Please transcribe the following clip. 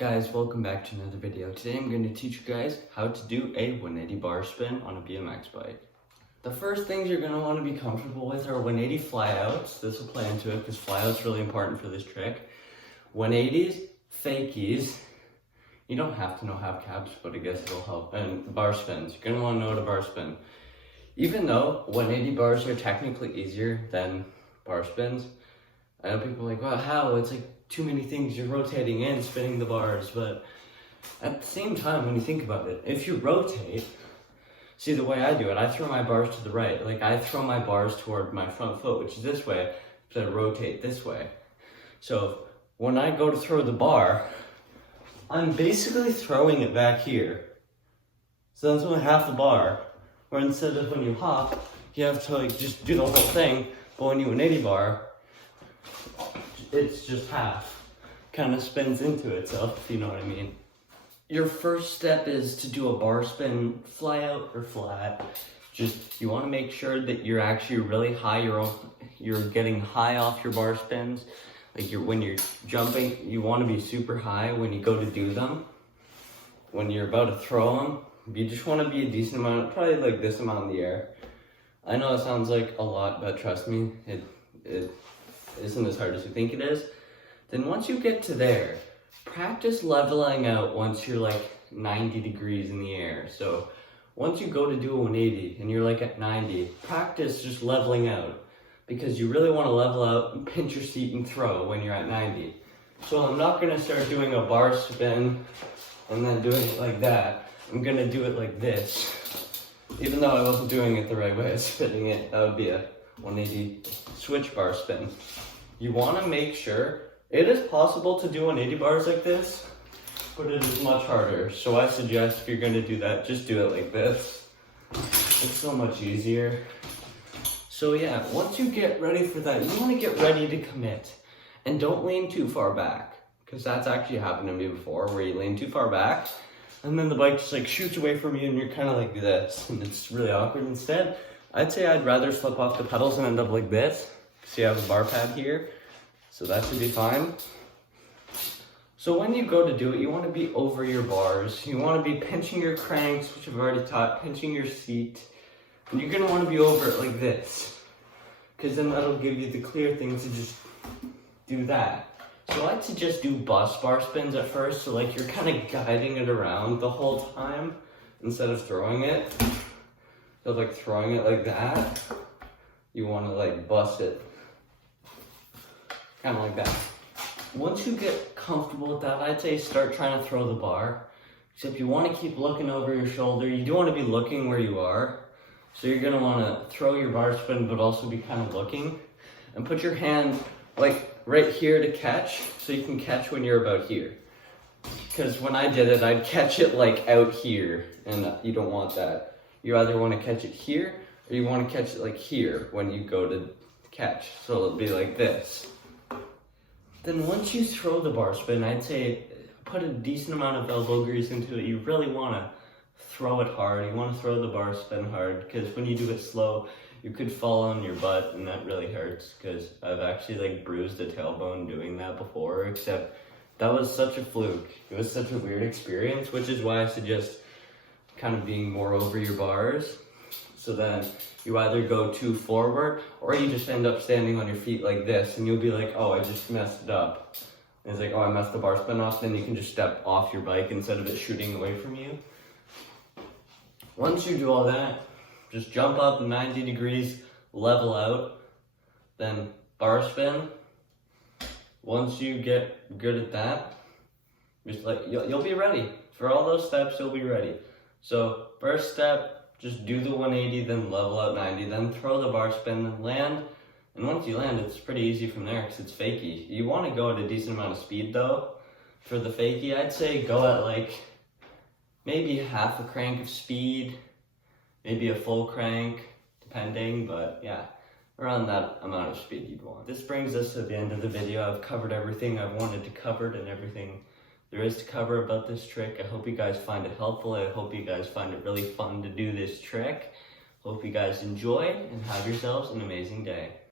guys, welcome back to another video. Today I'm going to teach you guys how to do a 180 bar spin on a BMX bike. The first things you're going to want to be comfortable with are 180 flyouts. This will play into it because flyout's really important for this trick. 180s, fakies. You don't have to know half cabs, but I guess it'll help. And bar spins. You're going to want to know how to bar spin. Even though 180 bars are technically easier than bar spins, I know people are like, well, how? It's like too many things. You're rotating and spinning the bars. But at the same time, when you think about it, if you rotate, see the way I do it, I throw my bars to the right. Like I throw my bars toward my front foot, which is this way, so I rotate this way. So when I go to throw the bar, I'm basically throwing it back here. So that's only half the bar. Where instead of when you hop, you have to like just do the whole thing. But when you 180 bar, it's just half. Kind of spins into itself, if you know what I mean. Your first step is to do a bar spin, fly out or flat. Just, you want to make sure that you're actually really high, you're getting high off your bar spins. Like when you're jumping, you want to be super high when you go to do them. When you're about to throw them, you just want to be a decent amount, probably like this amount in the air. I know it sounds like a lot, but trust me, it isn't as hard as you think it is. Then once you get to there, practice leveling out once you're like 90 degrees in the air. So once you go to do a 180 and you're like at 90, practice just leveling out because you really want to level out and pinch your seat and throw when you're at 90. So I'm not going to start doing a bar spin and then doing it like that. I'm going to do it like this. Even though I wasn't doing it the right way, spinning it, that would be a 180 switch bar spin. You want to make sure it is possible to do 180 bars like this, but it is much harder. So I suggest if you're going to do that, just do it like this. It's so much easier. So yeah, once you get ready for that, you want to get ready to commit. And don't lean too far back, because that's actually happened to me before, where you lean too far back, and then the bike just like shoots away from you and you're kind of like this, and it's really awkward. Instead, I'd say I'd rather slip off the pedals and end up like this. See, I have a bar pad here, so that should be fine. So when you go to do it, you want to be over your bars. You want to be pinching your cranks, which I've already taught, pinching your seat. And you're going to want to be over it like this, because then that'll give you the clear thing to just do that. So I like to just do bus bar spins at first, so like you're kind of guiding it around the whole time instead of throwing it. So like throwing it like that, you want to like bust it. Kind of like that. Once you get comfortable with that, I'd say start trying to throw the bar. Except you want to keep looking over your shoulder. You do want to be looking where you are. So you're going to want to throw your bar spin, but also be kind of looking. And put your hand like right here to catch, so you can catch when you're about here. Because when I did it, I'd catch it like out here, and you don't want that. You either want to catch it here, or you want to catch it like here when you go to catch. So it'll be like this. Then once you throw the bar spin, I'd say put a decent amount of elbow grease into it. You really want to throw it hard. You want to throw the bar spin hard, because when you do it slow, you could fall on your butt, and that really hurts, because I've actually like bruised a tailbone doing that before, except that was such a fluke. It was such a weird experience, which is why I suggest kind of being more over your bars. So then you either go too forward, or you just end up standing on your feet like this, and you'll be like, oh, I just messed it up. And it's like, oh, I messed the bar spin off. Then you can just step off your bike instead of it shooting away from you. Once you do all that, just jump up 90 degrees, level out, then bar spin. Once you get good at that, just like you'll be ready. For all those steps, you'll be ready. So first step, just do the 180, then level out 90, then throw the bar spin, then land. And once you land, it's pretty easy from there because it's fakie. You want to go at a decent amount of speed though. For the fakie, I'd say go at like maybe half a crank of speed, maybe a full crank, depending, but yeah, around that amount of speed you'd want. This brings us to the end of the video. I've covered everything I wanted to cover and everything there is to cover about this trick. I hope you guys find it helpful. I hope you guys find it really fun to do this trick. Hope you guys enjoy and have yourselves an amazing day.